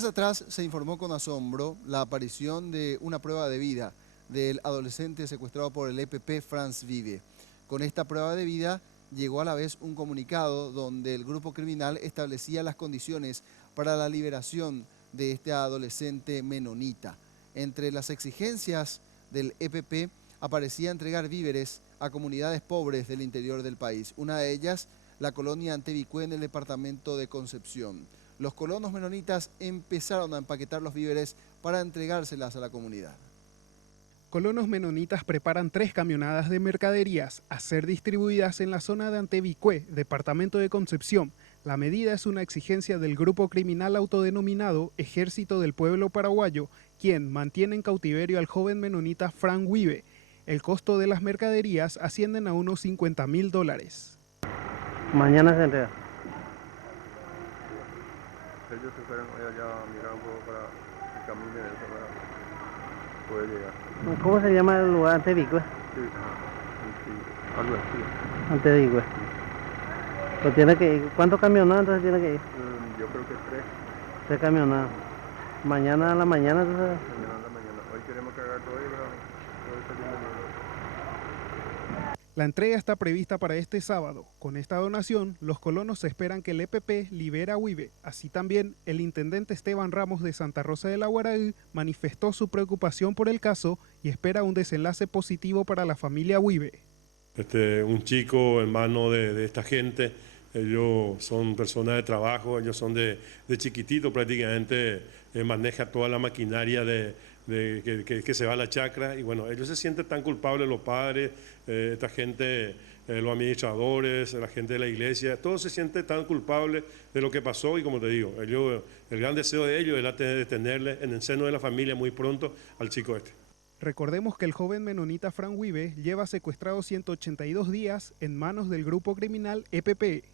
Días atrás se informó con asombro la aparición de una prueba de vida del adolescente secuestrado por el EPP Franz Vive. Con esta prueba de vida llegó a la vez un comunicado donde el grupo criminal establecía las condiciones para la liberación de este adolescente menonita. Entre las exigencias del EPP aparecía entregar víveres a comunidades pobres del interior del país. Una de ellas, la colonia Antevicue en el departamento de Concepción. Los colonos menonitas empezaron a empaquetar los víveres para entregárselas a la comunidad. Colonos menonitas preparan 3 camionadas de mercaderías a ser distribuidas en la zona de Antevicue, departamento de Concepción. La medida es una exigencia del grupo criminal autodenominado Ejército del Pueblo Paraguayo, quien mantiene en cautiverio al joven menonita Frank Vive. El costo de las mercaderías ascienden a unos $50.000. Mañana se entrega. Ellos se fueron allá a mirar un poco para el camino de eso para poder llegar. ¿Cómo se llama el lugar? Antevicue. Sí, sí, algo así. Antevicue. Pues tiene que ir. ¿Cuántos camionadas entonces tiene que ir? Yo creo que 3. 3 camionadas. Mañana a la mañana, entonces. Mañana a la mañana. Hoy queremos cargar todo y todo saliendo. La entrega está prevista para este sábado. Con esta donación, los colonos esperan que el EPP libere a Vive. Así también, el intendente Esteban Ramos de Santa Rosa de la Guaraí manifestó su preocupación por el caso y espera un desenlace positivo para la familia Vive. Un chico en manos de esta gente, ellos son personas de trabajo, ellos son de chiquitito prácticamente, maneja toda la maquinaria que se va a la chacra, y bueno, ellos se sienten tan culpables, los padres, esta gente, los administradores, la gente de la iglesia, todos se sienten tan culpables de lo que pasó, y como te digo, ellos, el gran deseo de ellos era de tenerle en el seno de la familia muy pronto al chico este. Recordemos que el joven menonita Frank Vive lleva secuestrado 182 días en manos del grupo criminal EPP.